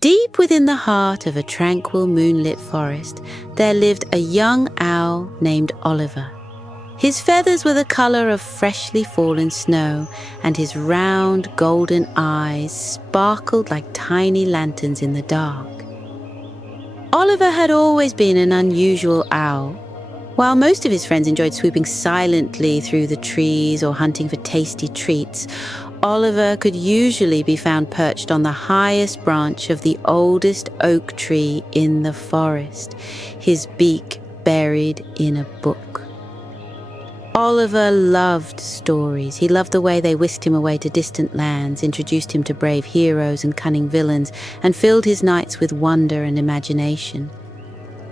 Deep within the heart of a tranquil moonlit forest, there lived a young owl named Oliver. His feathers were the colour of freshly fallen snow, and his round golden eyes sparkled like tiny lanterns in the dark. Oliver had always been an unusual owl. While most of his friends enjoyed swooping silently through the trees or hunting for tasty treats, Oliver could usually be found perched on the highest branch of the oldest oak tree in the forest, his beak buried in a book. Oliver loved stories. He loved the way they whisked him away to distant lands, introduced him to brave heroes and cunning villains, and filled his nights with wonder and imagination.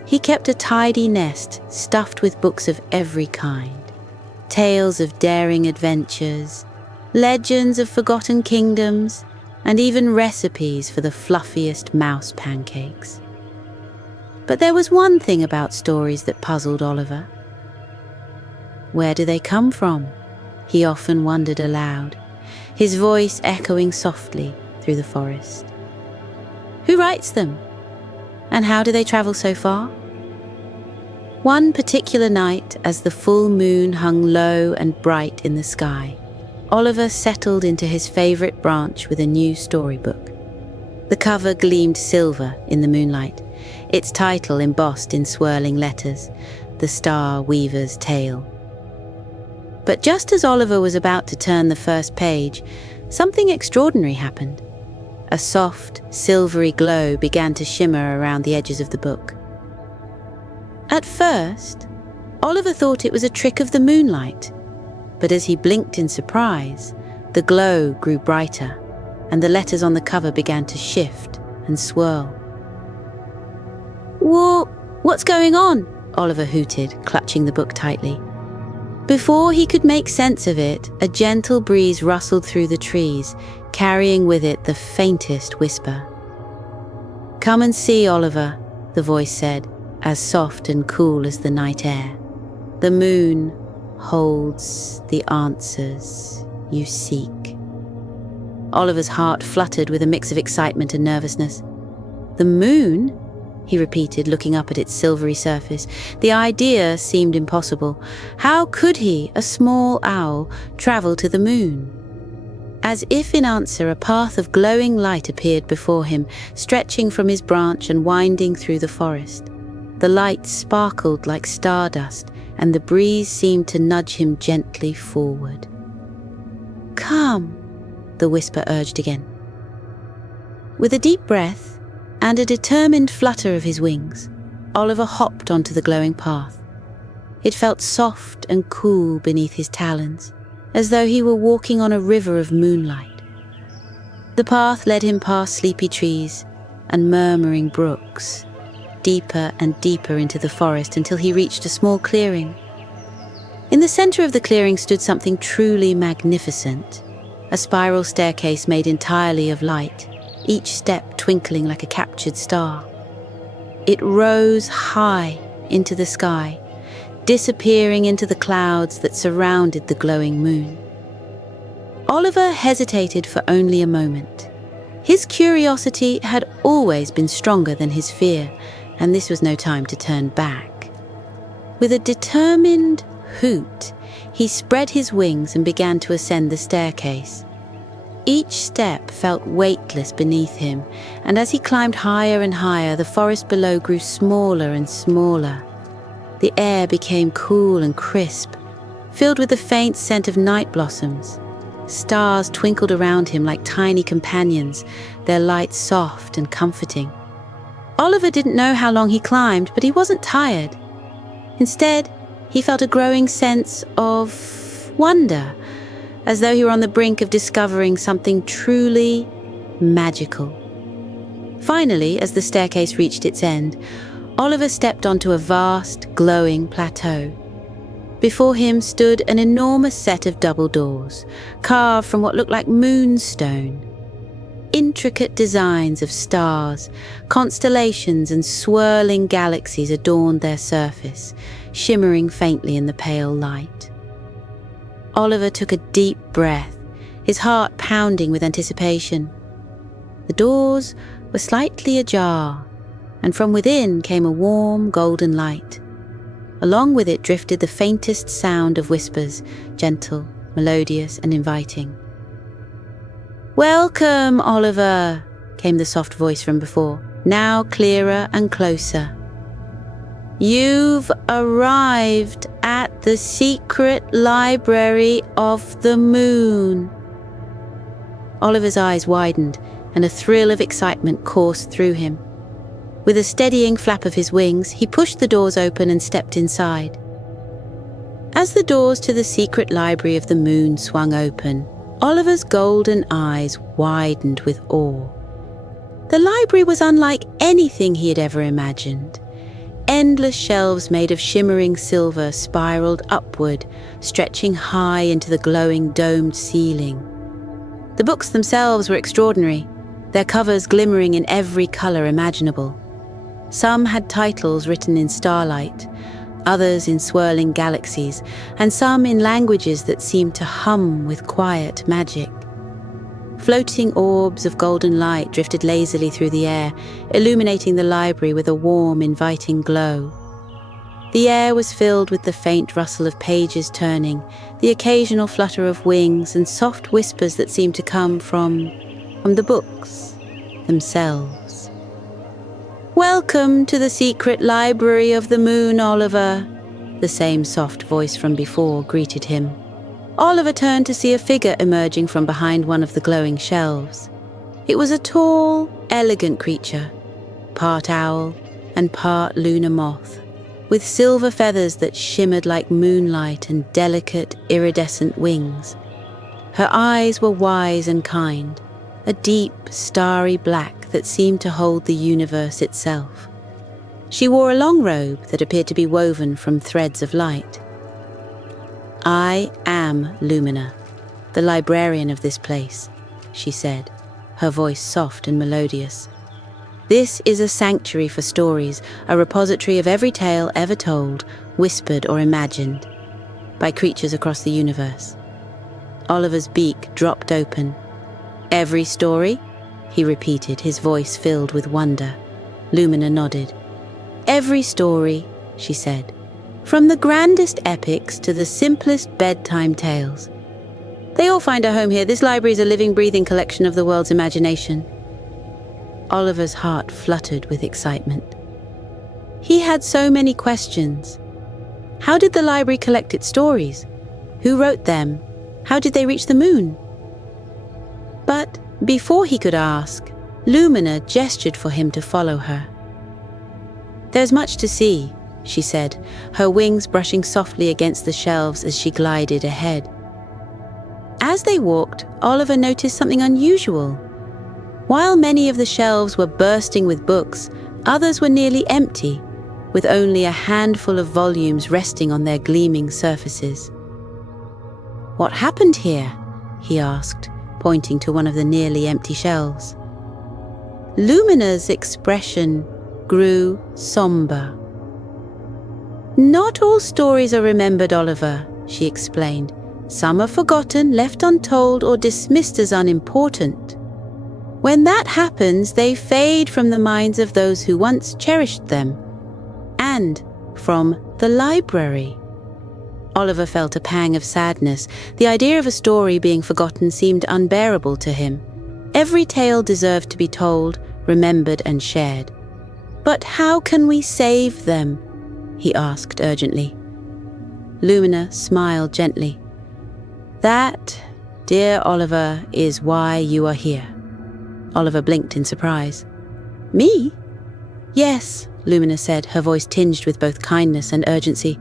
He kept a tidy nest stuffed with books of every kind, tales of daring adventures, legends of forgotten kingdoms, and even recipes for the fluffiest mouse pancakes. But there was one thing about stories that puzzled Oliver. Where do they come from? He often wondered aloud, his voice echoing softly through the forest. Who writes them? And how do they travel so far? One particular night, as the full moon hung low and bright in the sky, Oliver settled into his favourite branch with a new storybook. The cover gleamed silver in the moonlight, its title embossed in swirling letters, The Star Weaver's Tale. But just as Oliver was about to turn the first page, something extraordinary happened. A soft, silvery glow began to shimmer around the edges of the book. At first, Oliver thought it was a trick of the moonlight, but as he blinked in surprise, the glow grew brighter, and the letters on the cover began to shift and swirl. "Whoa, what's going on?" Oliver hooted, clutching the book tightly. Before he could make sense of it, a gentle breeze rustled through the trees, carrying with it the faintest whisper. "Come and see, Oliver," the voice said, as soft and cool as the night air. "The moon holds the answers you seek." Oliver's heart fluttered with a mix of excitement and nervousness. "The moon?" he repeated, looking up at its silvery surface. The idea seemed impossible. How could he, a small owl, travel to the moon? As if in answer, a path of glowing light appeared before him, stretching from his branch and winding through the forest. The light sparkled like stardust, and the breeze seemed to nudge him gently forward. "Come," the whisper urged again. With a deep breath and a determined flutter of his wings, Oliver hopped onto the glowing path. It felt soft and cool beneath his talons, as though he were walking on a river of moonlight. The path led him past sleepy trees and murmuring brooks, deeper and deeper into the forest until he reached a small clearing. In the center of the clearing stood something truly magnificent, a spiral staircase made entirely of light, each step twinkling like a captured star. It rose high into the sky, disappearing into the clouds that surrounded the glowing moon. Oliver hesitated for only a moment. His curiosity had always been stronger than his fear, and this was no time to turn back. With a determined hoot, he spread his wings and began to ascend the staircase. Each step felt weightless beneath him, and as he climbed higher and higher, the forest below grew smaller and smaller. The air became cool and crisp, filled with the faint scent of night blossoms. Stars twinkled around him like tiny companions, their light soft and comforting. Oliver didn't know how long he climbed, but he wasn't tired. Instead, he felt a growing sense of wonder, as though he were on the brink of discovering something truly magical. Finally, as the staircase reached its end, Oliver stepped onto a vast, glowing plateau. Before him stood an enormous set of double doors, carved from what looked like moonstone. Intricate designs of stars, constellations, and swirling galaxies adorned their surface, shimmering faintly in the pale light. Oliver took a deep breath, his heart pounding with anticipation. The The doors were slightly ajar, and from within came a warm golden light. Along with it drifted the faintest sound of whispers, gentle, melodious, and inviting. "Welcome, Oliver," came the soft voice from before, now clearer and closer. "You've arrived at the secret library of the moon." Oliver's eyes widened, and a thrill of excitement coursed through him. With a steadying flap of his wings, he pushed the doors open and stepped inside. As the doors to the secret library of the moon swung open, Oliver's golden eyes widened with awe. The library was unlike anything he had ever imagined. Endless shelves made of shimmering silver spiraled upward, stretching high into the glowing domed ceiling. The books themselves were extraordinary, their covers glimmering in every color imaginable. Some had titles written in starlight, others in swirling galaxies, and some in languages that seemed to hum with quiet magic. Floating orbs of golden light drifted lazily through the air, illuminating the library with a warm, inviting glow. The air was filled with the faint rustle of pages turning, the occasional flutter of wings, and soft whispers that seemed to come from the books themselves. "Welcome to the secret library of the moon, Oliver," the same soft voice from before greeted him. Oliver turned to see a figure emerging from behind one of the glowing shelves. It was a tall, elegant creature, part owl and part lunar moth, with silver feathers that shimmered like moonlight and delicate, iridescent wings. Her eyes were wise and kind, a deep, starry black that seemed to hold the universe itself. She wore a long robe that appeared to be woven from threads of light. "I am Lumina, the librarian of this place," she said, her voice soft and melodious. "This is a sanctuary for stories, a repository of every tale ever told, whispered or imagined, by creatures across the universe." Oliver's beak dropped open. "Every story?" he repeated, his voice filled with wonder. Lumina nodded. "Every story," she said. "From the grandest epics to the simplest bedtime tales. They all find a home here. This library is a living, breathing collection of the world's imagination." Oliver's heart fluttered with excitement. He had so many questions. How did the library collect its stories? Who wrote them? How did they reach the moon? But before he could ask, Lumina gestured for him to follow her. "There's much to see," she said, her wings brushing softly against the shelves as she glided ahead. As they walked, Oliver noticed something unusual. While many of the shelves were bursting with books, others were nearly empty, with only a handful of volumes resting on their gleaming surfaces. "What happened here?" he asked, pointing to one of the nearly empty shelves. Lumina's expression grew somber. "Not all stories are remembered, Oliver," she explained. "Some are forgotten, left untold, or dismissed as unimportant. When that happens, they fade from the minds of those who once cherished them, and from the library." Oliver felt a pang of sadness. The idea of a story being forgotten seemed unbearable to him. Every tale deserved to be told, remembered, and shared. "But how can we save them?" he asked urgently. Lumina smiled gently. "That, dear Oliver, is why you are here." Oliver blinked in surprise. "Me?" "Yes," Lumina said, her voice tinged with both kindness and urgency.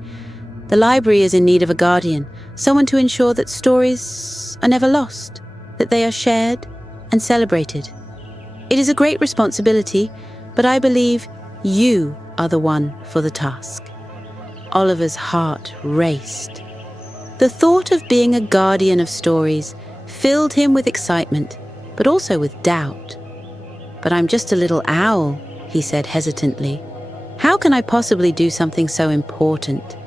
"The library is in need of a guardian, someone to ensure that stories are never lost, that they are shared and celebrated. It is a great responsibility, but I believe you are the one for the task." Oliver's heart raced. The thought of being a guardian of stories filled him with excitement, but also with doubt. "But I'm just a little owl," he said hesitantly. "How can I possibly do something so important?"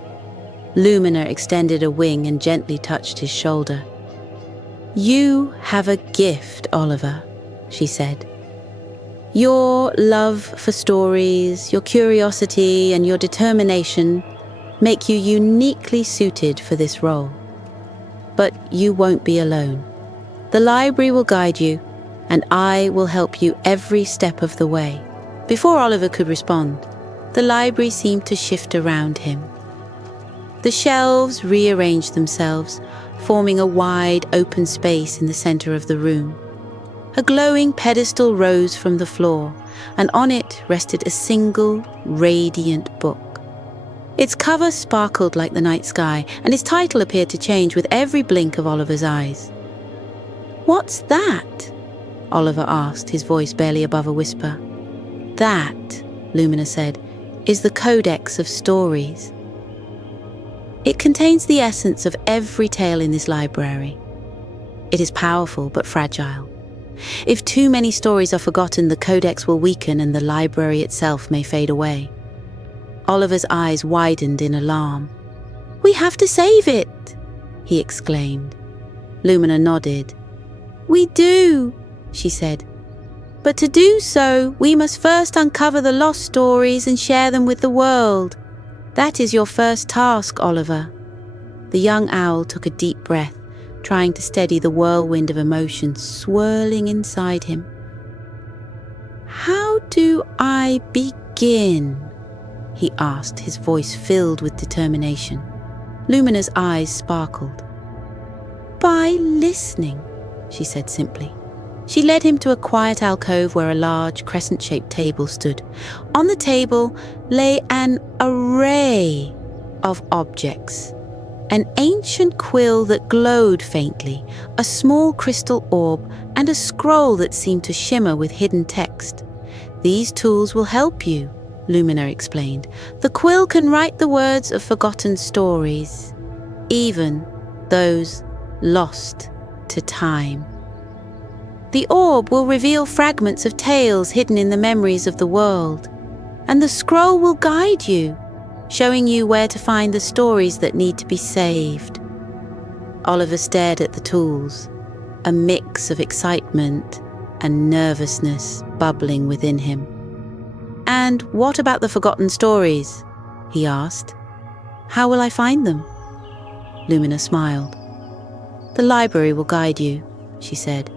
Lumina extended a wing and gently touched his shoulder. "You have a gift, Oliver," she said. Your love for stories, your curiosity, and your determination make you uniquely suited for this role. But you won't be alone. The library will guide you, and I will help you every step of the way. Before Oliver could respond, the library seemed to shift around him. The shelves rearranged themselves, forming a wide, open space in the center of the room. A glowing pedestal rose from the floor, and on it rested a single, radiant book. Its cover sparkled like the night sky, and its title appeared to change with every blink of Oliver's eyes. "What's that?" Oliver asked, his voice barely above a whisper. "That," Lumina said, "is the Codex of Stories. It contains the essence of every tale in this library. It is powerful but fragile. If too many stories are forgotten, the Codex will weaken and the library itself may fade away." Oliver's eyes widened in alarm. "We have to save it!" he exclaimed. Lumina nodded. "We do," she said. "But to do so, we must first uncover the lost stories and share them with the world. That is your first task, Oliver." The young owl took a deep breath, trying to steady the whirlwind of emotions swirling inside him. "How do I begin?" he asked, his voice filled with determination. Lumina's eyes sparkled. "By listening," she said simply. She led him to a quiet alcove where a large crescent-shaped table stood. On the table lay an array of objects. An ancient quill that glowed faintly, a small crystal orb, and a scroll that seemed to shimmer with hidden text. "These tools will help you," Lumina explained. "The quill can write the words of forgotten stories, even those lost to time. The orb will reveal fragments of tales hidden in the memories of the world, and the scroll will guide you, showing you where to find the stories that need to be saved." Oliver stared at the tools, a mix of excitement and nervousness bubbling within him. "And what about the forgotten stories?" he asked. "How will I find them?" Lumina smiled. "The library will guide you," she said.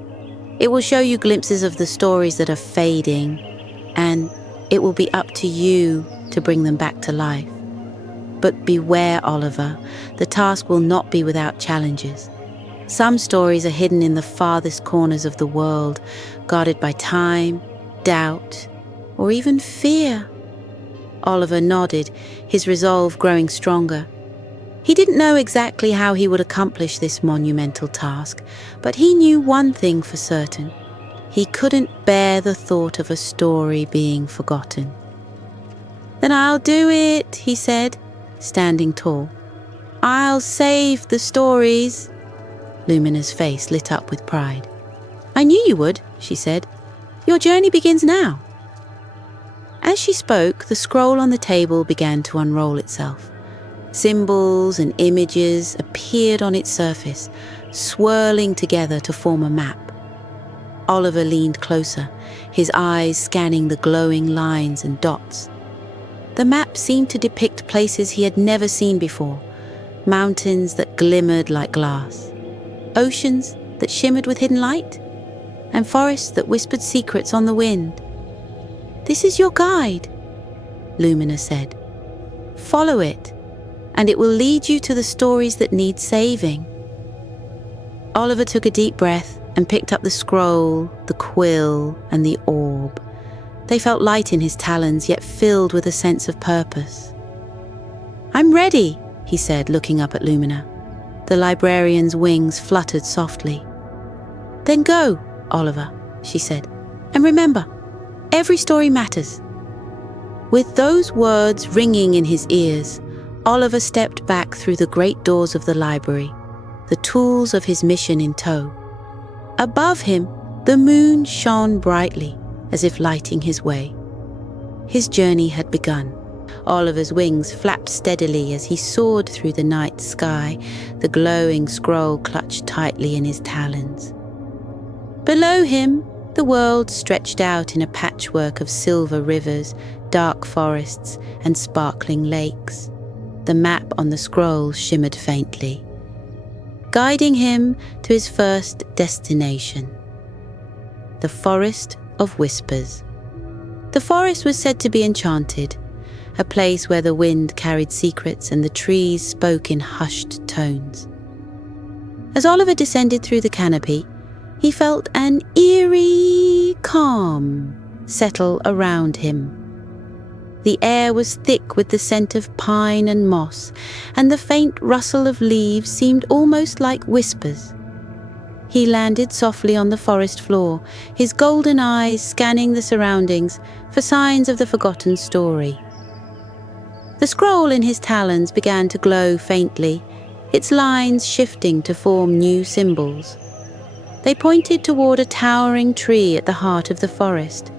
"It will show you glimpses of the stories that are fading, and it will be up to you to bring them back to life. But beware, Oliver, the task will not be without challenges. Some stories are hidden in the farthest corners of the world, guarded by time, doubt, or even fear." Oliver nodded, his resolve growing stronger. He didn't know exactly how he would accomplish this monumental task, but he knew one thing for certain. He couldn't bear the thought of a story being forgotten. "Then I'll do it," he said, standing tall. "I'll save the stories." Lumina's face lit up with pride. "I knew you would," she said. "Your journey begins now." As she spoke, the scroll on the table began to unroll itself. Symbols and images appeared on its surface, swirling together to form a map. Oliver leaned closer, his eyes scanning the glowing lines and dots. The map seemed to depict places he had never seen before, mountains that glimmered like glass, oceans that shimmered with hidden light, and forests that whispered secrets on the wind. "This is your guide," Lumina said. "Follow it, and it will lead you to the stories that need saving." Oliver took a deep breath and picked up the scroll, the quill, and the orb. They felt light in his talons, yet filled with a sense of purpose. "I'm ready," he said, looking up at Lumina. The librarian's wings fluttered softly. "Then go, Oliver," she said. "And remember, every story matters." With those words ringing in his ears, Oliver stepped back through the great doors of the library, the tools of his mission in tow. Above him, the moon shone brightly, as if lighting his way. His journey had begun. Oliver's wings flapped steadily as he soared through the night sky, the glowing scroll clutched tightly in his talons. Below him, The world stretched out in a patchwork of silver rivers, dark forests, and sparkling lakes. The map on the scroll shimmered faintly, guiding him to his first destination, the Forest of Whispers. The forest was said to be enchanted, a place where the wind carried secrets and the trees spoke in hushed tones. As Oliver descended through the canopy, he felt an eerie calm settle around him. The air was thick with the scent of pine and moss, and the faint rustle of leaves seemed almost like whispers. He landed softly on the forest floor, his golden eyes scanning the surroundings for signs of the forgotten story. The scroll in his talons began to glow faintly, its lines shifting to form new symbols. They pointed toward a towering tree at the heart of the forest.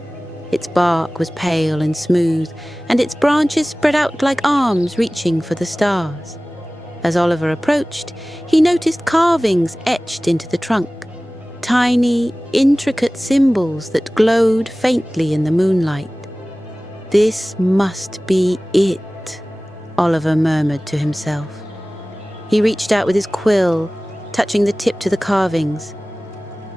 Its bark was pale and smooth, and its branches spread out like arms reaching for the stars. As Oliver approached, he noticed carvings etched into the trunk, tiny, intricate symbols that glowed faintly in the moonlight. "This must be it," Oliver murmured to himself. He reached out with his quill, touching the tip to the carvings.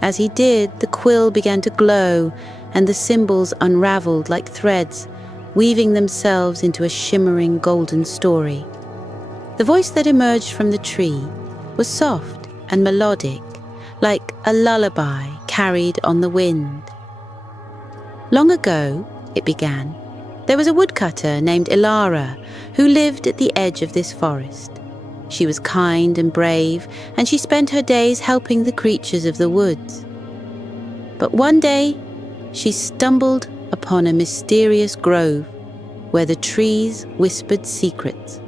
As he did, the quill began to glow, and the symbols unraveled like threads, weaving themselves into a shimmering golden story. The voice that emerged from the tree was soft and melodic, like a lullaby carried on the wind. "Long ago," it began, "there was a woodcutter named Ilara who lived at the edge of this forest. She was kind and brave, and she spent her days helping the creatures of the woods. But one day, she stumbled upon a mysterious grove where the trees whispered secrets.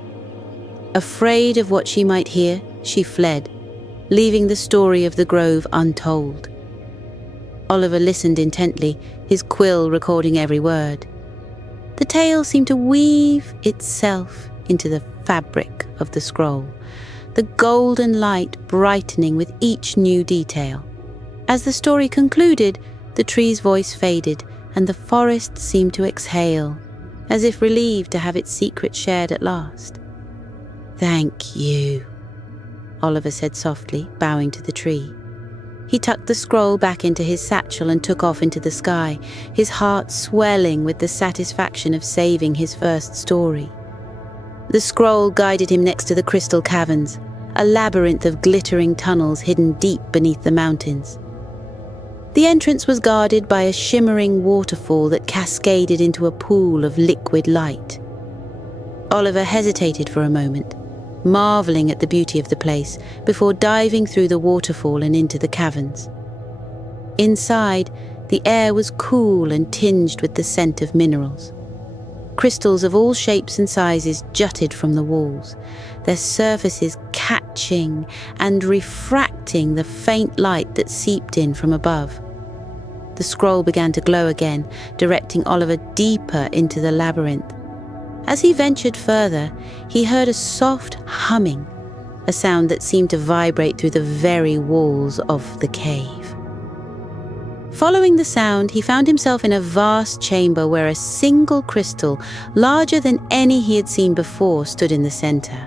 Afraid of what she might hear, she fled, leaving the story of the grove untold." Oliver listened intently, his quill recording every word. The tale seemed to weave itself into the fabric of the scroll, the golden light brightening with each new detail. As the story concluded, the tree's voice faded, and the forest seemed to exhale, as if relieved to have its secret shared at last. "Thank you," Oliver said softly, bowing to the tree. He tucked the scroll back into his satchel and took off into the sky, his heart swelling with the satisfaction of saving his first story. The scroll guided him next to the crystal caverns, a labyrinth of glittering tunnels hidden deep beneath the mountains. The entrance was guarded by a shimmering waterfall that cascaded into a pool of liquid light. Oliver hesitated for a moment, marveling at the beauty of the place, before diving through the waterfall and into the caverns. Inside, the air was cool and tinged with the scent of minerals. Crystals of all shapes and sizes jutted from the walls, their surfaces catching and refracting the faint light that seeped in from above. The scroll began to glow again, directing Oliver deeper into the labyrinth. As he ventured further, he heard a soft humming, a sound that seemed to vibrate through the very walls of the cave. Following the sound, he found himself in a vast chamber where a single crystal, larger than any he had seen before, stood in the center.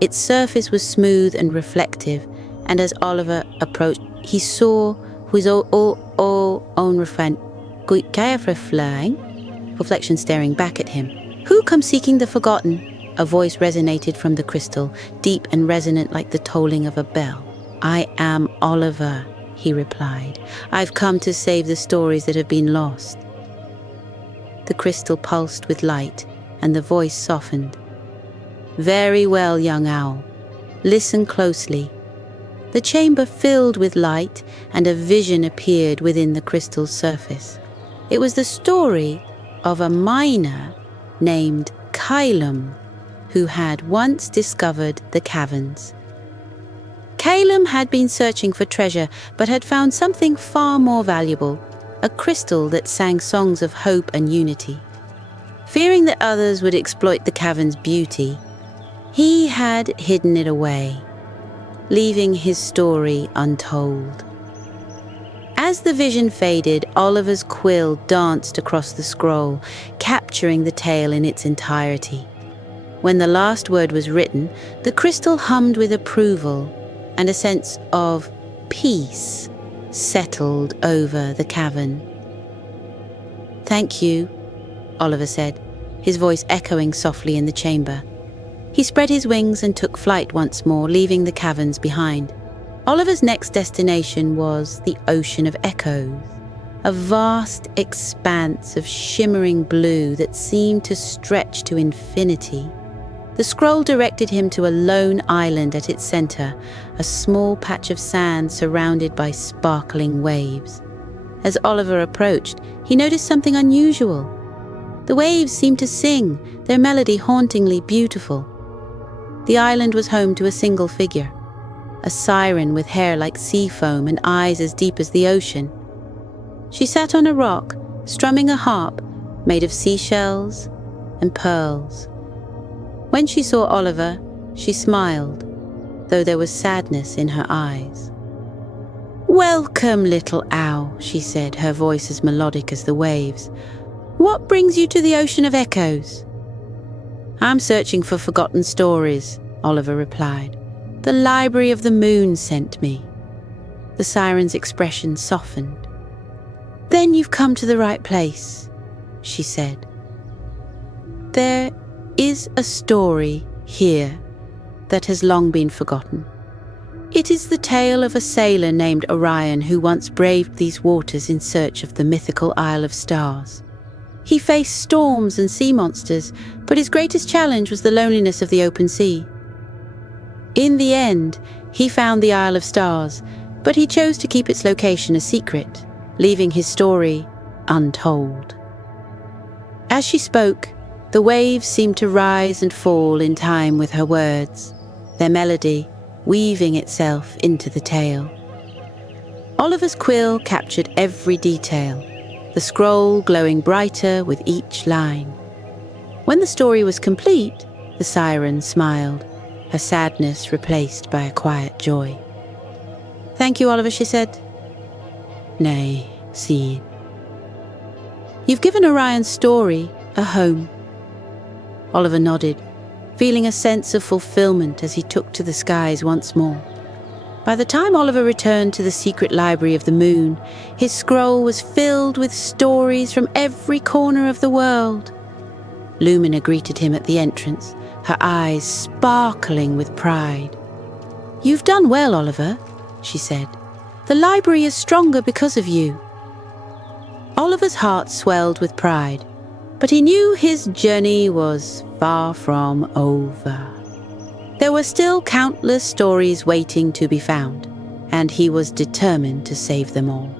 Its surface was smooth and reflective, and as Oliver approached, he saw his own reflection staring back at him. "Who comes seeking the forgotten?" A voice resonated from the crystal, deep and resonant like the tolling of a bell. "I am Oliver," he replied. "I've come to save the stories that have been lost." The crystal pulsed with light, and the voice softened. "Very well, young owl. Listen closely." The chamber filled with light, and a vision appeared within the crystal's surface. It was the story of a miner named Calum, who had once discovered the caverns. Calum had been searching for treasure, but had found something far more valuable, a crystal that sang songs of hope and unity. Fearing that others would exploit the cavern's beauty, he had hidden it away, leaving his story untold. As the vision faded, Oliver's quill danced across the scroll, capturing the tale in its entirety. When the last word was written, the crystal hummed with approval, and a sense of peace settled over the cavern. "Thank you," Oliver said, his voice echoing softly in the chamber. He spread his wings and took flight once more, leaving the caverns behind. Oliver's next destination was the Ocean of Echoes, a vast expanse of shimmering blue that seemed to stretch to infinity. The scroll directed him to a lone island at its center, a small patch of sand surrounded by sparkling waves. As Oliver approached, he noticed something unusual. The waves seemed to sing, their melody hauntingly beautiful. The island was home to a single figure, a siren with hair like sea foam and eyes as deep as the ocean. She sat on a rock, strumming a harp made of seashells and pearls. When she saw Oliver, she smiled, though there was sadness in her eyes. "Welcome, little owl," she said, her voice as melodic as the waves. "What brings you to the Ocean of Echoes?" "I'm searching for forgotten stories," Oliver replied. "The Library of the Moon sent me." The siren's expression softened. "Then you've come to the right place," she said. "There is a story here that has long been forgotten. It is the tale of a sailor named Orion who once braved these waters in search of the mythical Isle of Stars. He faced storms and sea monsters, but his greatest challenge was the loneliness of the open sea. In the end, he found the Isle of Stars, but he chose to keep its location a secret, leaving his story untold. As she spoke, the waves seemed to rise and fall in time with her words, their melody weaving itself into the tale. Oliver's quill captured every detail, the scroll glowing brighter with each line. When the story was complete, the siren smiled, her sadness replaced by a quiet joy. "Thank you, Oliver," she said. "Nay, see. You've given Orion's story a home." Oliver nodded, feeling a sense of fulfillment as he took to the skies once more. By the time Oliver returned to the secret library of the moon, his scroll was filled with stories from every corner of the world. Lumina greeted him at the entrance, her eyes sparkling with pride. "You've done well, Oliver," she said. "The library is stronger because of you." Oliver's heart swelled with pride, but he knew his journey was far from over. There were still countless stories waiting to be found, and he was determined to save them all.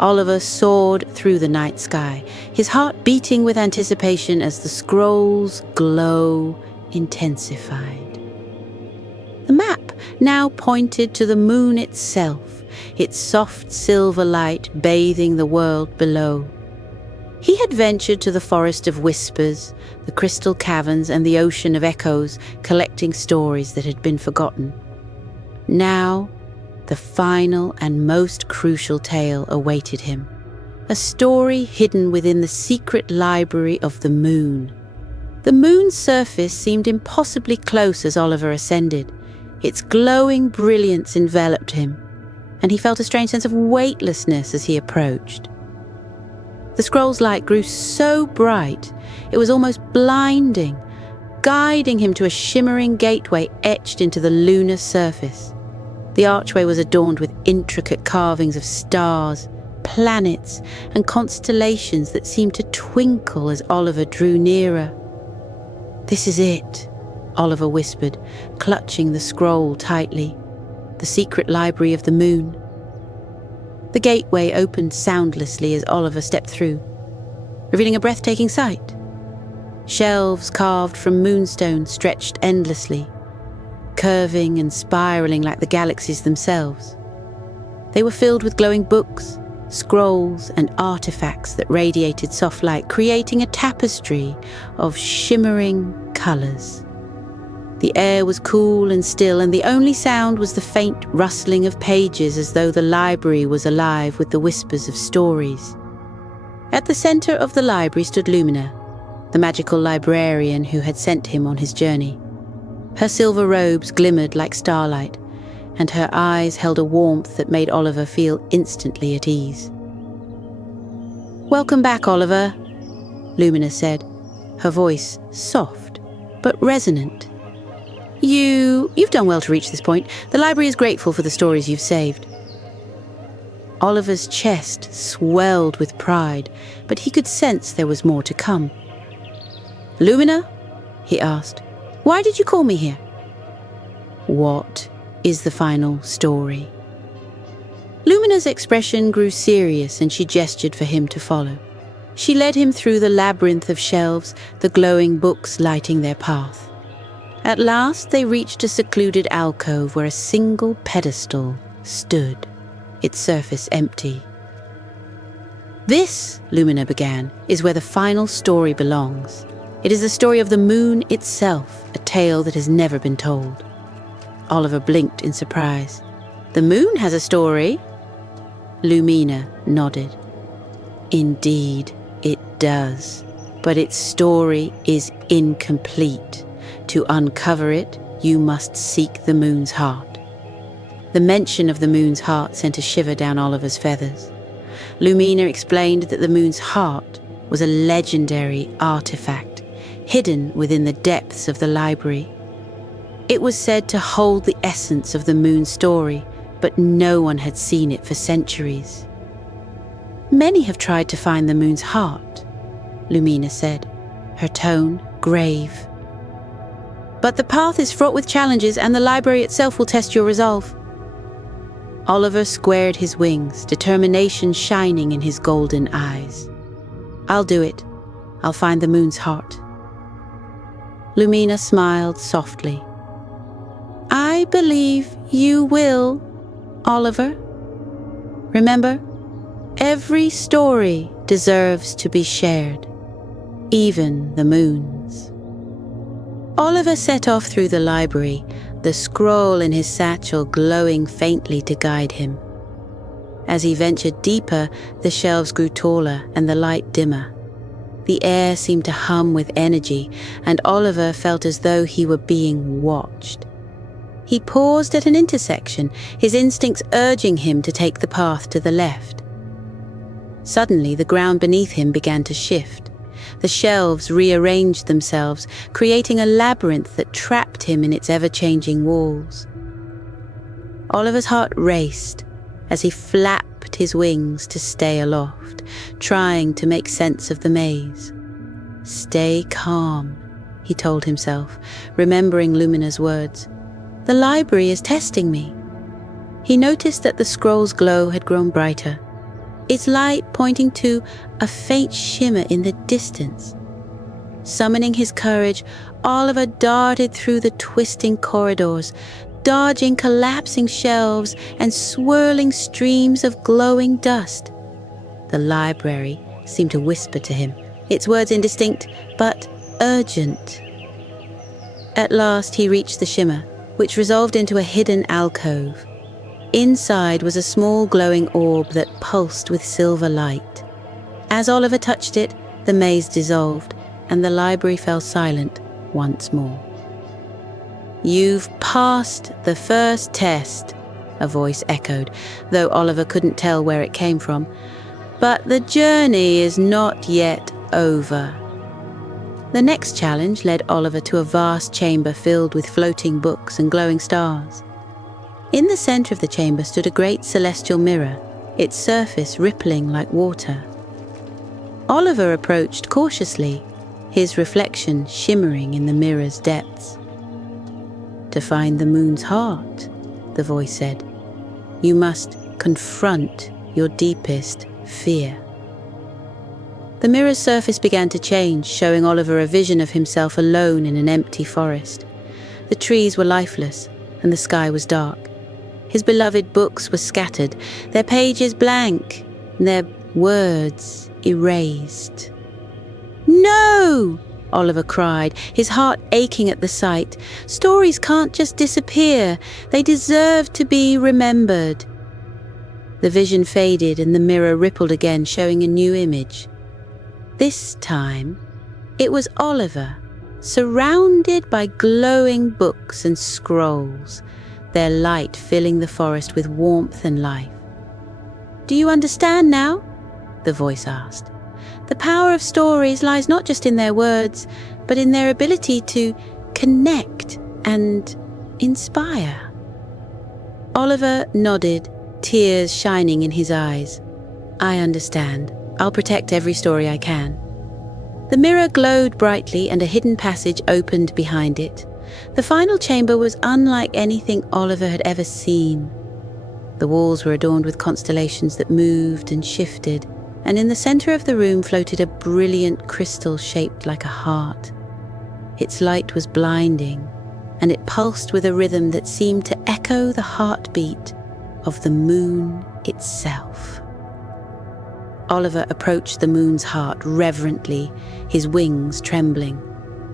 Oliver soared through the night sky, his heart beating with anticipation as the scroll's glow intensified. The map now pointed to the moon itself, its soft silver light bathing the world below. He had ventured to the Forest of Whispers, the crystal caverns and the Ocean of Echoes, collecting stories that had been forgotten. Now, the final and most crucial tale awaited him, a story hidden within the secret library of the moon. The moon's surface seemed impossibly close as Oliver ascended. Its glowing brilliance enveloped him, and he felt a strange sense of weightlessness as he approached. The scroll's light grew so bright, it was almost blinding, guiding him to a shimmering gateway etched into the lunar surface. The archway was adorned with intricate carvings of stars, planets, and constellations that seemed to twinkle as Oliver drew nearer. "This is it," Oliver whispered, clutching the scroll tightly. "The secret library of the moon." The gateway opened soundlessly as Oliver stepped through, revealing a breathtaking sight. Shelves carved from moonstone stretched endlessly, curving and spiraling like the galaxies themselves. They were filled with glowing books, scrolls, and artifacts that radiated soft light, creating a tapestry of shimmering colors. The air was cool and still, and the only sound was the faint rustling of pages, as though the library was alive with the whispers of stories. At the center of the library stood Lumina, the magical librarian who had sent him on his journey. Her silver robes glimmered like starlight, and her eyes held a warmth that made Oliver feel instantly at ease. "Welcome back, Oliver," Lumina said, her voice soft but resonant. You've done well to reach this point. The library is grateful for the stories you've saved." Oliver's chest swelled with pride, but he could sense there was more to come. "Lumina?" he asked. "Why did you call me here?" "What is the final story?" Lumina's expression grew serious, and she gestured for him to follow. She led him through the labyrinth of shelves, the glowing books lighting their path. At last they reached a secluded alcove where a single pedestal stood, its surface empty. "This," Lumina began, "is where the final story belongs. It is the story of the moon itself, a tale that has never been told." Oliver blinked in surprise. "The moon has a story?" Lumina nodded. "Indeed, it does, but its story is incomplete. To uncover it, you must seek the moon's heart." The mention of the moon's heart sent a shiver down Oliver's feathers. Lumina explained that the moon's heart was a legendary artifact, hidden within the depths of the library. It was said to hold the essence of the moon's story, but no one had seen it for centuries. "Many have tried to find the moon's heart," Lumina said, her tone grave. "But the path is fraught with challenges, and the library itself will test your resolve." Oliver squared his wings, determination shining in his golden eyes. "I'll do it. I'll find the moon's heart." Lumina smiled softly. "I believe you will, Oliver. Remember, every story deserves to be shared, even the moon's." Oliver set off through the library, the scroll in his satchel glowing faintly to guide him. As he ventured deeper, the shelves grew taller and the light dimmer. The air seemed to hum with energy, and Oliver felt as though he were being watched. He paused at an intersection, his instincts urging him to take the path to the left. Suddenly, the ground beneath him began to shift. The shelves rearranged themselves, creating a labyrinth that trapped him in its ever-changing walls. Oliver's heart raced as he flapped his wings to stay aloft, trying to make sense of the maze. "Stay calm," he told himself, remembering Lumina's words. "The library is testing me." He noticed that the scroll's glow had grown brighter, its light pointing to a faint shimmer in the distance. Summoning his courage, Oliver darted through the twisting corridors, dodging collapsing shelves and swirling streams of glowing dust. The library seemed to whisper to him, its words indistinct but urgent. At last he reached the shimmer, which resolved into a hidden alcove. Inside was a small glowing orb that pulsed with silver light. As Oliver touched it, the maze dissolved, and the library fell silent once more. "You've passed the first test," a voice echoed, though Oliver couldn't tell where it came from. "But the journey is not yet over." The next challenge led Oliver to a vast chamber filled with floating books and glowing stars. In the center of the chamber stood a great celestial mirror, its surface rippling like water. Oliver approached cautiously, his reflection shimmering in the mirror's depths. "To find the moon's heart," the voice said, "you must confront your deepest fear." The mirror's surface began to change, showing Oliver a vision of himself alone in an empty forest. The trees were lifeless, and the sky was dark. His beloved books were scattered, their pages blank, their words erased. "No!" Oliver cried, his heart aching at the sight. Stories can't just disappear. They deserve to be remembered. The vision faded and the mirror rippled again, showing a new image. This time, it was Oliver, surrounded by glowing books and scrolls, their light filling the forest with warmth and life. "Do you understand now?" the voice asked. "The power of stories lies not just in their words, but in their ability to connect and inspire." Oliver nodded, tears shining in his eyes. "I understand. I'll protect every story I can." The mirror glowed brightly and a hidden passage opened behind it. The final chamber was unlike anything Oliver had ever seen. The walls were adorned with constellations that moved and shifted, and in the center of the room floated a brilliant crystal shaped like a heart. Its light was blinding, and it pulsed with a rhythm that seemed to echo the heartbeat of the moon itself. Oliver approached the moon's heart reverently, his wings trembling.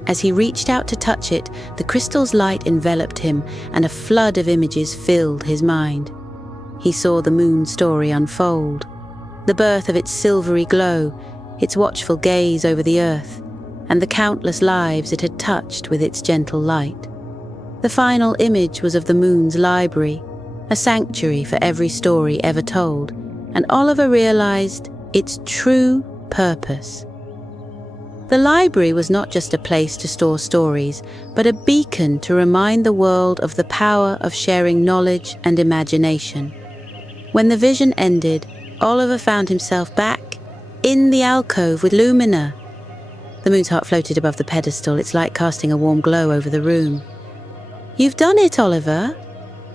As he reached out to touch it, the crystal's light enveloped him, and a flood of images filled his mind. He saw the moon's story unfold, the birth of its silvery glow, its watchful gaze over the earth, and the countless lives it had touched with its gentle light. The final image was of the moon's library, a sanctuary for every story ever told, and Oliver realized its true purpose. The library was not just a place to store stories, but a beacon to remind the world of the power of sharing knowledge and imagination. When the vision ended, Oliver found himself back in the alcove with Lumina. The moon's heart floated above the pedestal, its light casting a warm glow over the room. "You've done it, Oliver,"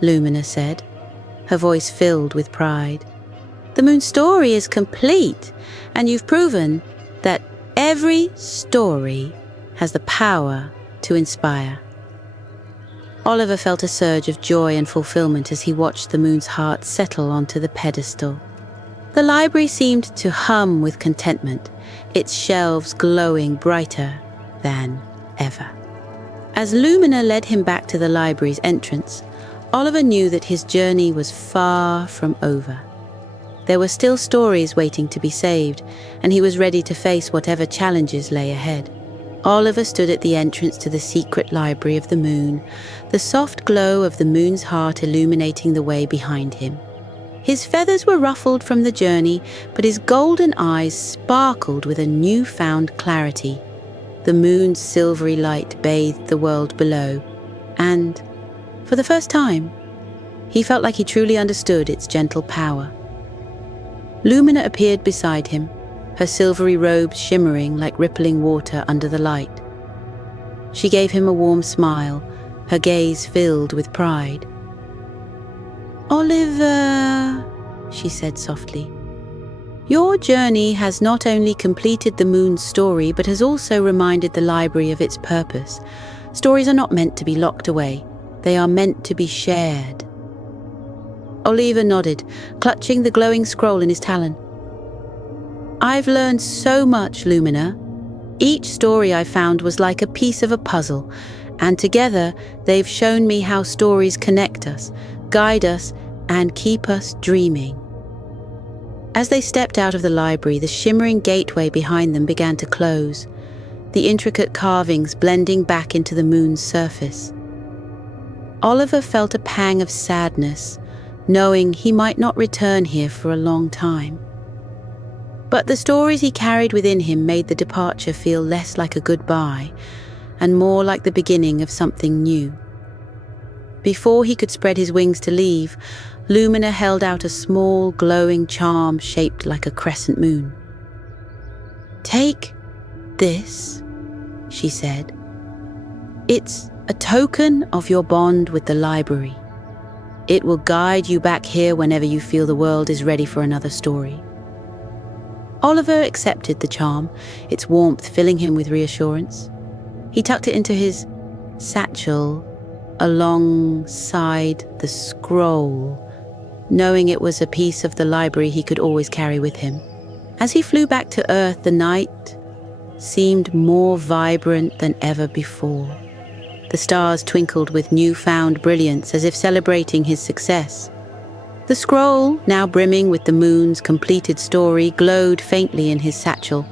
Lumina said, her voice filled with pride. "The moon's story is complete, and you've proven that every story has the power to inspire." Oliver felt a surge of joy and fulfillment as he watched the moon's heart settle onto the pedestal. The library seemed to hum with contentment, its shelves glowing brighter than ever. As Lumina led him back to the library's entrance, Oliver knew that his journey was far from over. There were still stories waiting to be saved, and he was ready to face whatever challenges lay ahead. Oliver stood at the entrance to the secret library of the moon, the soft glow of the moon's heart illuminating the way behind him. His feathers were ruffled from the journey, but his golden eyes sparkled with a newfound clarity. The moon's silvery light bathed the world below, and, for the first time, he felt like he truly understood its gentle power. Lumina appeared beside him, her silvery robes shimmering like rippling water under the light. She gave him a warm smile, her gaze filled with pride. "Oliver," she said softly, "your journey has not only completed the moon's story, but has also reminded the library of its purpose. Stories are not meant to be locked away. They are meant to be shared." Oliver nodded, clutching the glowing scroll in his talon. "I've learned so much, Lumina. Each story I found was like a piece of a puzzle, and together they've shown me how stories connect us, guide us, and keep us dreaming." As they stepped out of the library, the shimmering gateway behind them began to close, the intricate carvings blending back into the moon's surface. Oliver felt a pang of sadness, knowing he might not return here for a long time. But the stories he carried within him made the departure feel less like a goodbye and more like the beginning of something new. Before he could spread his wings to leave, Lumina held out a small, glowing charm shaped like a crescent moon. "Take this," she said. "It's a token of your bond with the library. It will guide you back here whenever you feel the world is ready for another story." Oliver accepted the charm, its warmth filling him with reassurance. He tucked it into his satchel alongside the scroll, knowing it was a piece of the library he could always carry with him. As he flew back to Earth, the night seemed more vibrant than ever before. The stars twinkled with newfound brilliance as if celebrating his success. The scroll, now brimming with the moon's completed story, glowed faintly in his satchel,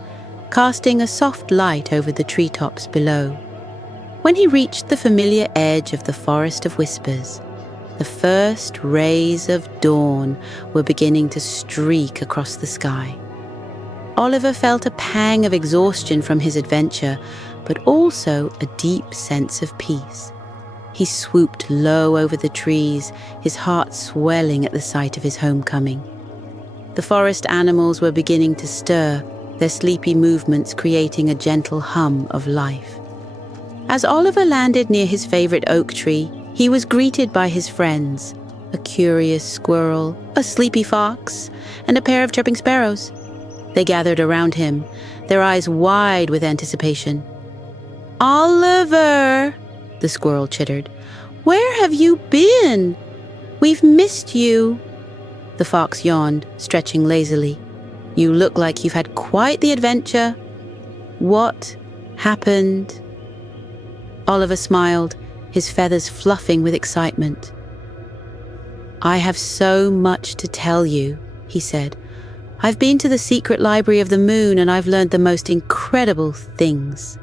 casting a soft light over the treetops below. When he reached the familiar edge of the Forest of Whispers, the first rays of dawn were beginning to streak across the sky. Oliver felt a pang of exhaustion from his adventure, but also a deep sense of peace. He swooped low over the trees, his heart swelling at the sight of his homecoming. The forest animals were beginning to stir, their sleepy movements creating a gentle hum of life. As Oliver landed near his favorite oak tree, he was greeted by his friends, a curious squirrel, a sleepy fox, and a pair of chirping sparrows. They gathered around him, their eyes wide with anticipation. "Oliver," the squirrel chittered, "where have you been? We've missed you." The fox yawned, stretching lazily. "You look like you've had quite the adventure. What happened?" Oliver smiled, his feathers fluffing with excitement. "I have so much to tell you," he said. "I've been to the secret library of the moon and I've learned the most incredible things."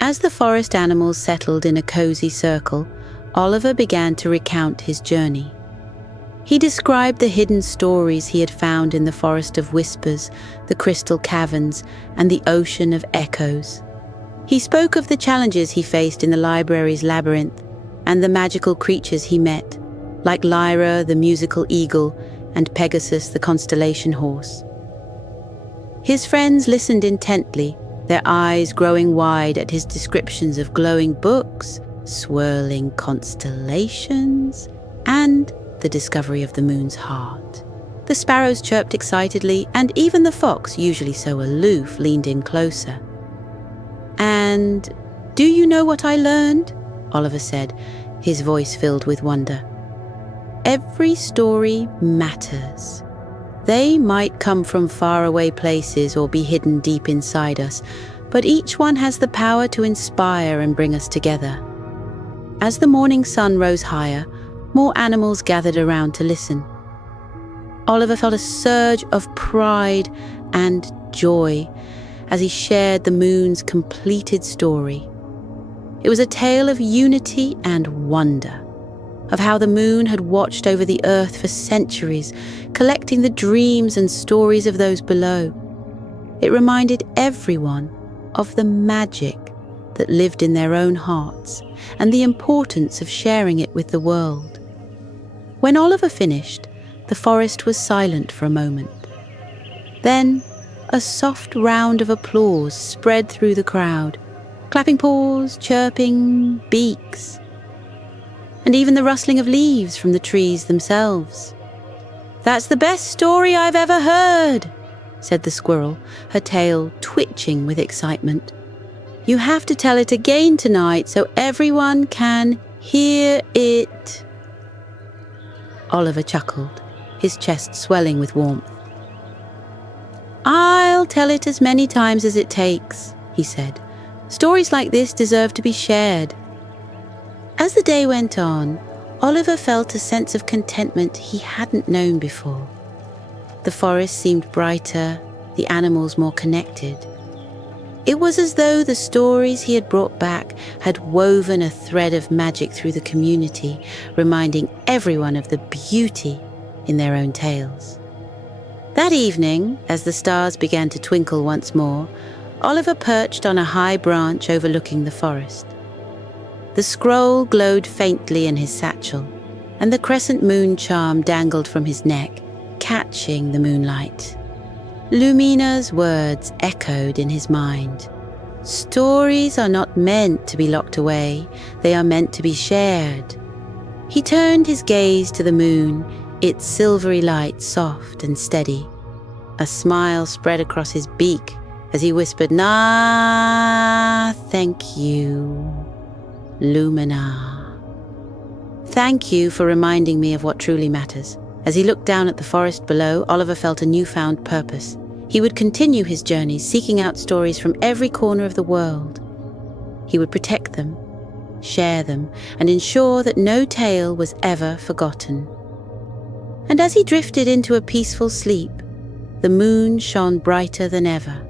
As the forest animals settled in a cozy circle, Oliver began to recount his journey. He described the hidden stories he had found in the Forest of Whispers, the crystal caverns, and the ocean of echoes. He spoke of the challenges he faced in the library's labyrinth and the magical creatures he met, like Lyra, the musical eagle, and Pegasus, the constellation horse. His friends listened intently, their eyes growing wide at his descriptions of glowing books, swirling constellations, and the discovery of the moon's heart. The sparrows chirped excitedly, and even the fox, usually so aloof, leaned in closer. "And do you know what I learned?" Oliver said, his voice filled with wonder. "Every story matters. They might come from faraway places or be hidden deep inside us, but each one has the power to inspire and bring us together." As the morning sun rose higher, more animals gathered around to listen. Oliver felt a surge of pride and joy as he shared the moon's completed story. It was a tale of unity and wonder, of how the moon had watched over the earth for centuries, collecting the dreams and stories of those below. It reminded everyone of the magic that lived in their own hearts and the importance of sharing it with the world. When Oliver finished, the forest was silent for a moment. Then a soft round of applause spread through the crowd, clapping paws, chirping, beaks, and even the rustling of leaves from the trees themselves. "That's the best story I've ever heard," said the squirrel, her tail twitching with excitement. "You have to tell it again tonight so everyone can hear it." Oliver chuckled, his chest swelling with warmth. "I'll tell it as many times as it takes," he said. "Stories like this deserve to be shared." As the day went on, Oliver felt a sense of contentment he hadn't known before. The forest seemed brighter, the animals more connected. It was as though the stories he had brought back had woven a thread of magic through the community, reminding everyone of the beauty in their own tales. That evening, as the stars began to twinkle once more, Oliver perched on a high branch overlooking the forest. The scroll glowed faintly in his satchel, and the crescent moon charm dangled from his neck, catching the moonlight. Lumina's words echoed in his mind. "Stories are not meant to be locked away, they are meant to be shared." He turned his gaze to the moon, its silvery light soft and steady. A smile spread across his beak as he whispered, "Nah, thank you, Lumina. Thank you for reminding me of what truly matters." As he looked down at the forest below, Oliver felt a newfound purpose. He would continue his journeys, seeking out stories from every corner of the world. He would protect them, share them, and ensure that no tale was ever forgotten. And as he drifted into a peaceful sleep, the moon shone brighter than ever,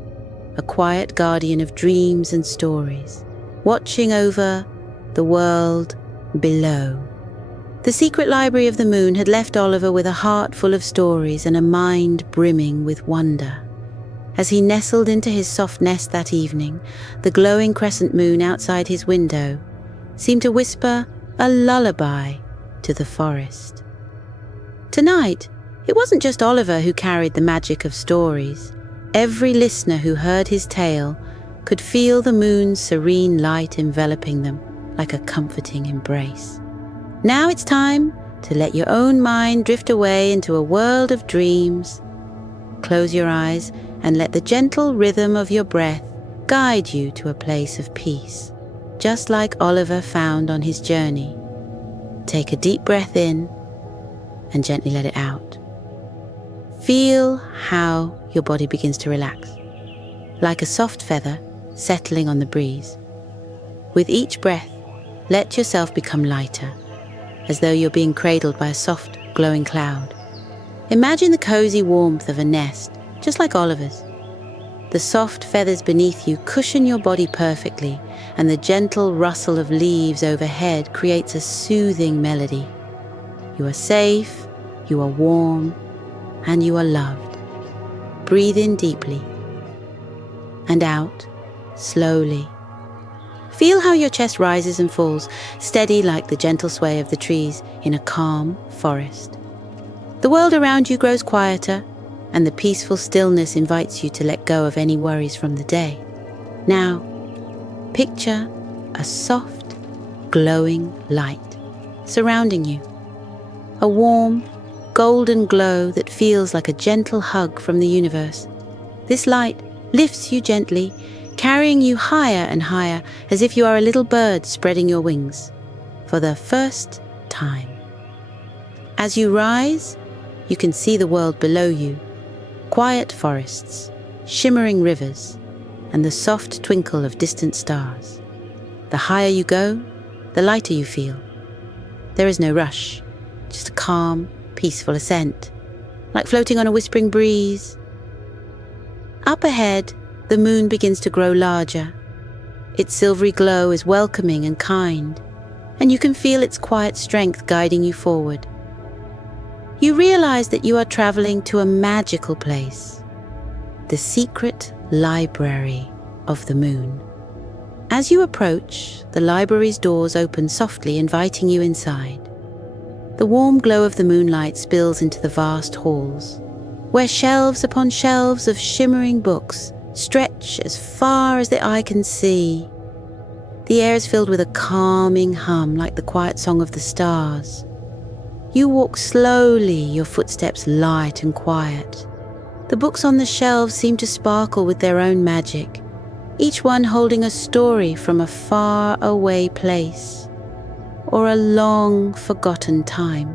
a quiet guardian of dreams and stories, watching over the world below. The secret library of the moon had left Oliver with a heart full of stories and a mind brimming with wonder. As he nestled into his soft nest that evening, the glowing crescent moon outside his window seemed to whisper a lullaby to the forest. Tonight, it wasn't just Oliver who carried the magic of stories. Every listener who heard his tale could feel the moon's serene light enveloping them like a comforting embrace. Now it's time to let your own mind drift away into a world of dreams. Close your eyes and let the gentle rhythm of your breath guide you to a place of peace, just like Oliver found on his journey. Take a deep breath in and gently let it out. Feel how your body begins to relax, like a soft feather settling on the breeze. With each breath, let yourself become lighter, as though you're being cradled by a soft, glowing cloud. Imagine the cozy warmth of a nest, just like Oliver's. The soft feathers beneath you cushion your body perfectly, and the gentle rustle of leaves overhead creates a soothing melody. You are safe, you are warm, and you are loved. Breathe in deeply and out slowly. Feel how your chest rises and falls, steady like the gentle sway of the trees in a calm forest. The world around you grows quieter, and the peaceful stillness invites you to let go of any worries from the day. Now, picture a soft, glowing light surrounding you. A warm, golden glow that feels like a gentle hug from the universe. This light lifts you gently, carrying you higher and higher, as if you are a little bird spreading your wings for the first time. As you rise, you can see the world below you. Quiet forests, shimmering rivers, and the soft twinkle of distant stars. The higher you go, the lighter you feel. There is no rush, just a calm, peaceful ascent, like floating on a whispering breeze. Up ahead, the moon begins to grow larger. Its silvery glow is welcoming and kind, and you can feel its quiet strength guiding you forward. You realize that you are traveling to a magical place, the secret library of the moon. As you approach, the library's doors open softly, inviting you inside. The warm glow of the moonlight spills into the vast halls, where shelves upon shelves of shimmering books stretch as far as the eye can see. The air is filled with a calming hum like the quiet song of the stars. You walk slowly, your footsteps light and quiet. The books on the shelves seem to sparkle with their own magic, each one holding a story from a far-away place or a long forgotten time.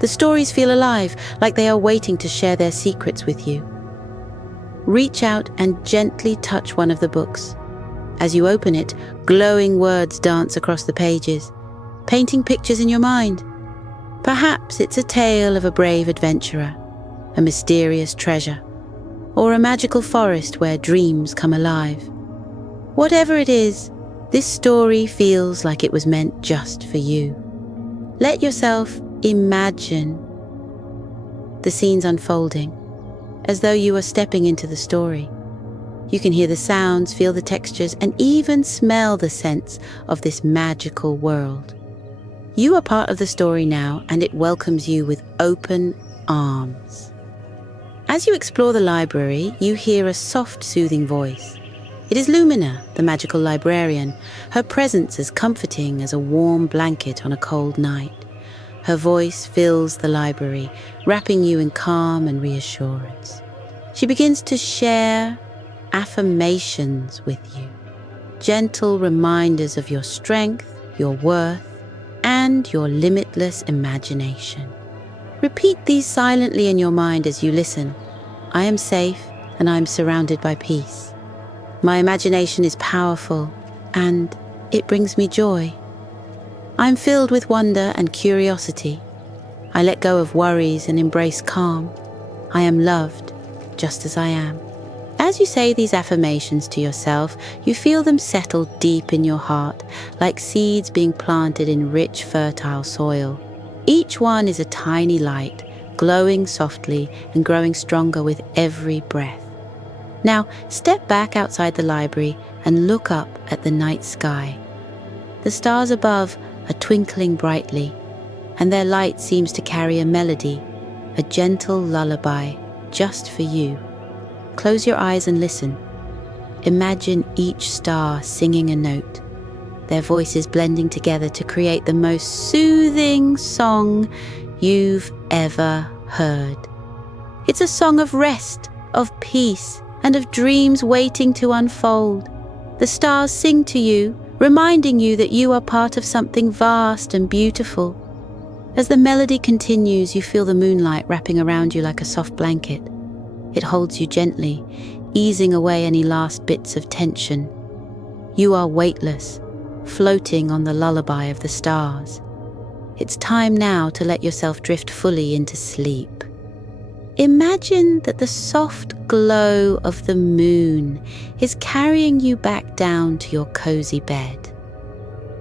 The stories feel alive, like they are waiting to share their secrets with you. Reach out and gently touch one of the books. As you open it, glowing words dance across the pages, painting pictures in your mind. Perhaps it's a tale of a brave adventurer, a mysterious treasure, or a magical forest where dreams come alive. Whatever it is, this story feels like it was meant just for you. Let yourself imagine the scenes unfolding, as though you are stepping into the story. You can hear the sounds, feel the textures, and even smell the scents of this magical world. You are part of the story now, and it welcomes you with open arms. As you explore the library, you hear a soft, soothing voice. It is Lumina, the magical librarian, her presence as comforting as a warm blanket on a cold night. Her voice fills the library, wrapping you in calm and reassurance. She begins to share affirmations with you, gentle reminders of your strength, your worth, and your limitless imagination. Repeat these silently in your mind as you listen. I am safe, and I'm surrounded by peace. My imagination is powerful, and it brings me joy. I'm filled with wonder and curiosity. I let go of worries and embrace calm. I am loved, just as I am. As you say these affirmations to yourself, you feel them settle deep in your heart, like seeds being planted in rich, fertile soil. Each one is a tiny light, glowing softly and growing stronger with every breath. Now, step back outside the library and look up at the night sky. The stars above are twinkling brightly, and their light seems to carry a melody, a gentle lullaby just for you. Close your eyes and listen. Imagine each star singing a note, their voices blending together to create the most soothing song you've ever heard. It's a song of rest, of peace, and of dreams waiting to unfold. The stars sing to you, reminding you that you are part of something vast and beautiful. As the melody continues, you feel the moonlight wrapping around you like a soft blanket. It holds you gently, easing away any last bits of tension. You are weightless, floating on the lullaby of the stars. It's time now to let yourself drift fully into sleep. Imagine that the soft glow of the moon is carrying you back down to your cozy bed.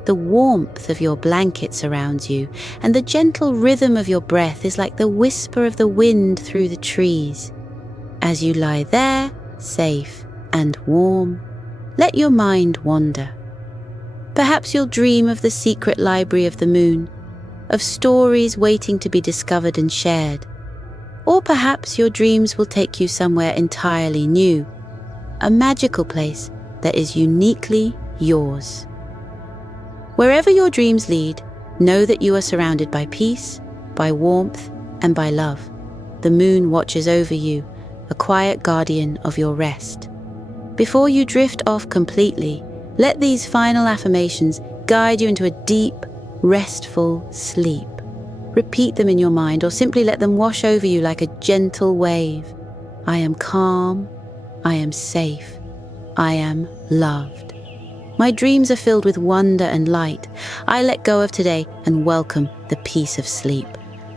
The warmth of your blanket surrounds you, and the gentle rhythm of your breath is like the whisper of the wind through the trees. As you lie there, safe and warm, let your mind wander. Perhaps you'll dream of the secret library of the moon, of stories waiting to be discovered and shared. Or perhaps your dreams will take you somewhere entirely new, a magical place that is uniquely yours. Wherever your dreams lead, know that you are surrounded by peace, by warmth, and by love. The moon watches over you, a quiet guardian of your rest. Before you drift off completely, let these final affirmations guide you into a deep, restful sleep. Repeat them in your mind or simply let them wash over you like a gentle wave. I am calm. I am safe. I am loved. My dreams are filled with wonder and light. I let go of today and welcome the peace of sleep.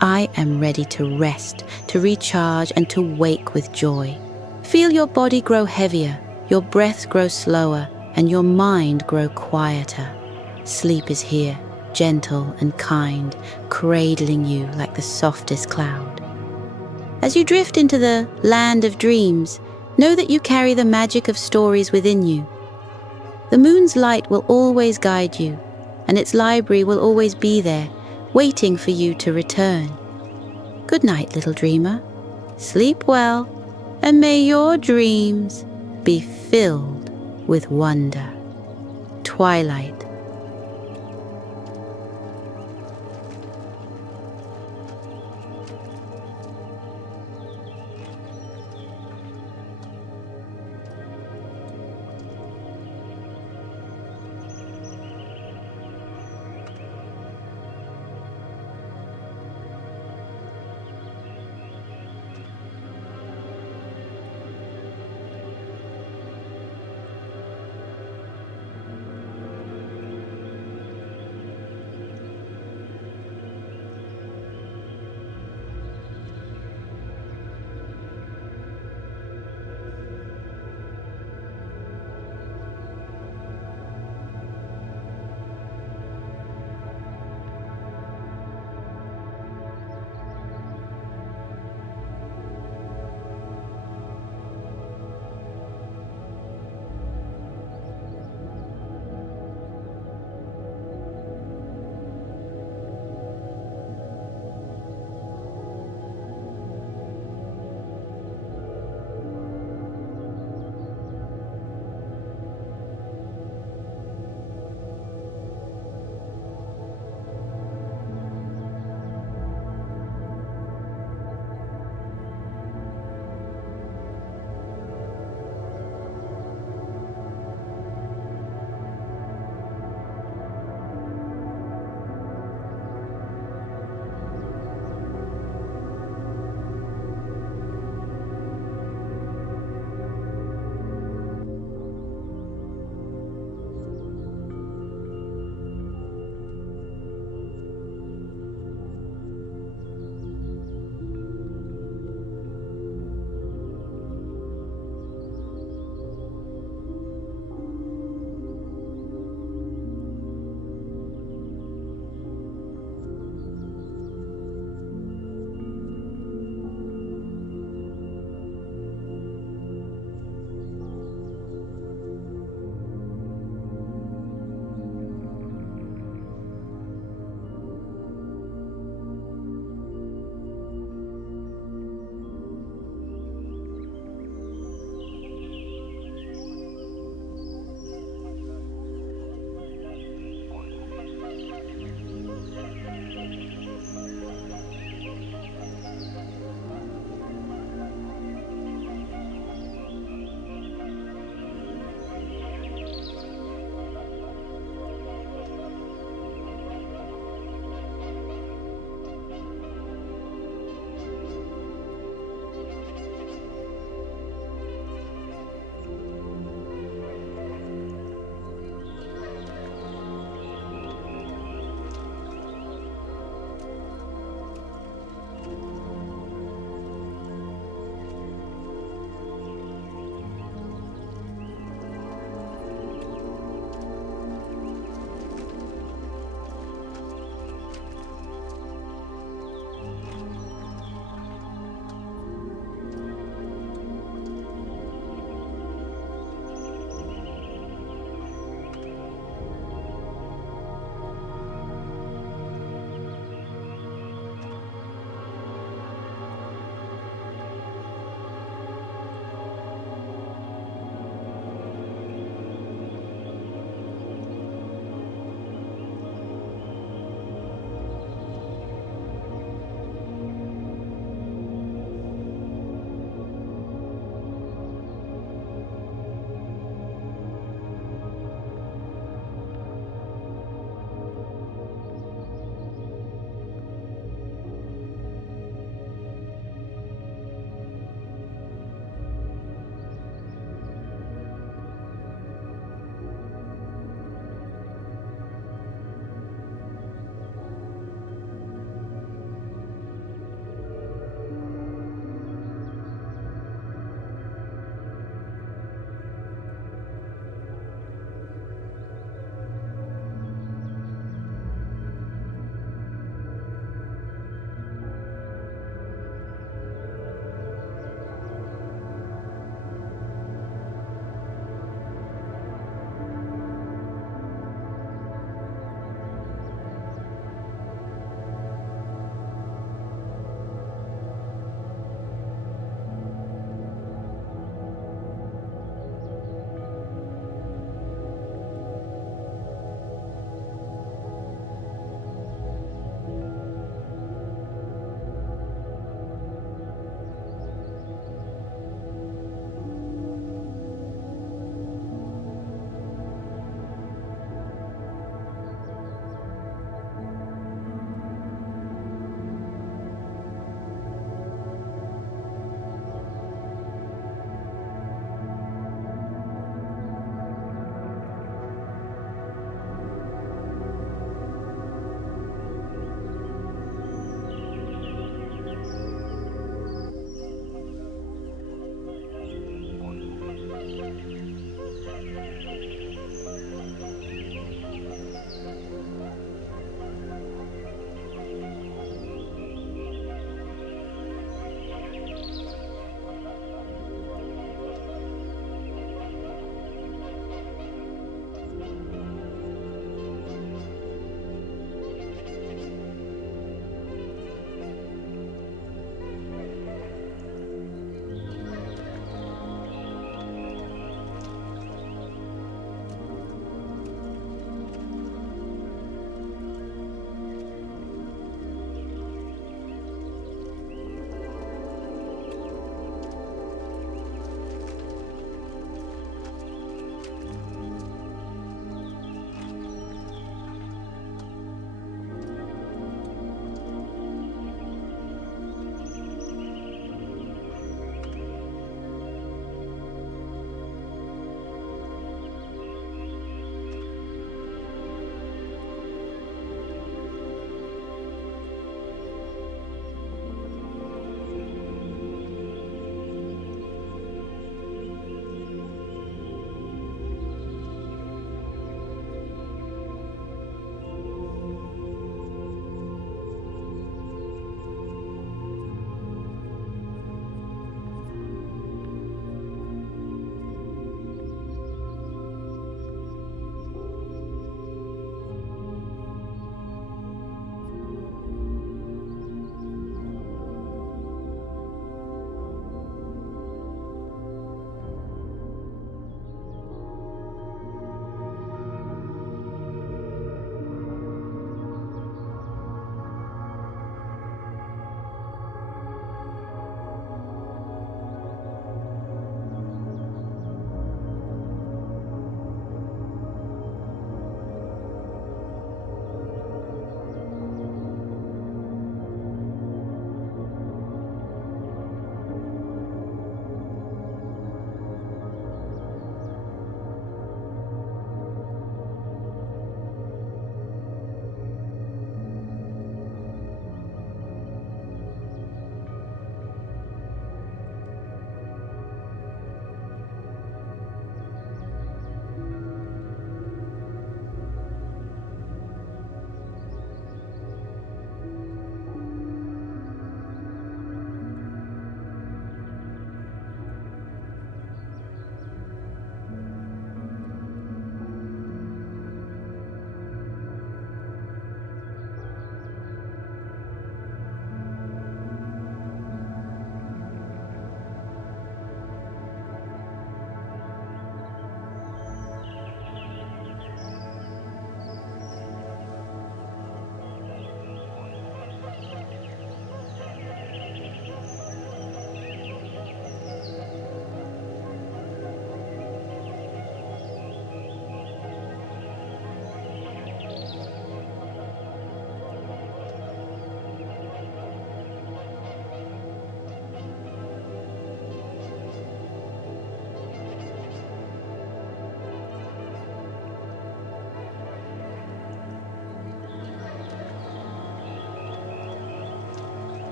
I am ready to rest, to recharge, and to wake with joy. Feel your body grow heavier, your breath grow slower, and your mind grow quieter. Sleep is here, gentle and kind, cradling you like the softest cloud. As you drift into the land of dreams, know that you carry the magic of stories within you. The moon's light will always guide you, and its library will always be there, waiting for you to return. Good night, little dreamer. Sleep well, and may your dreams be filled with wonder. Twilight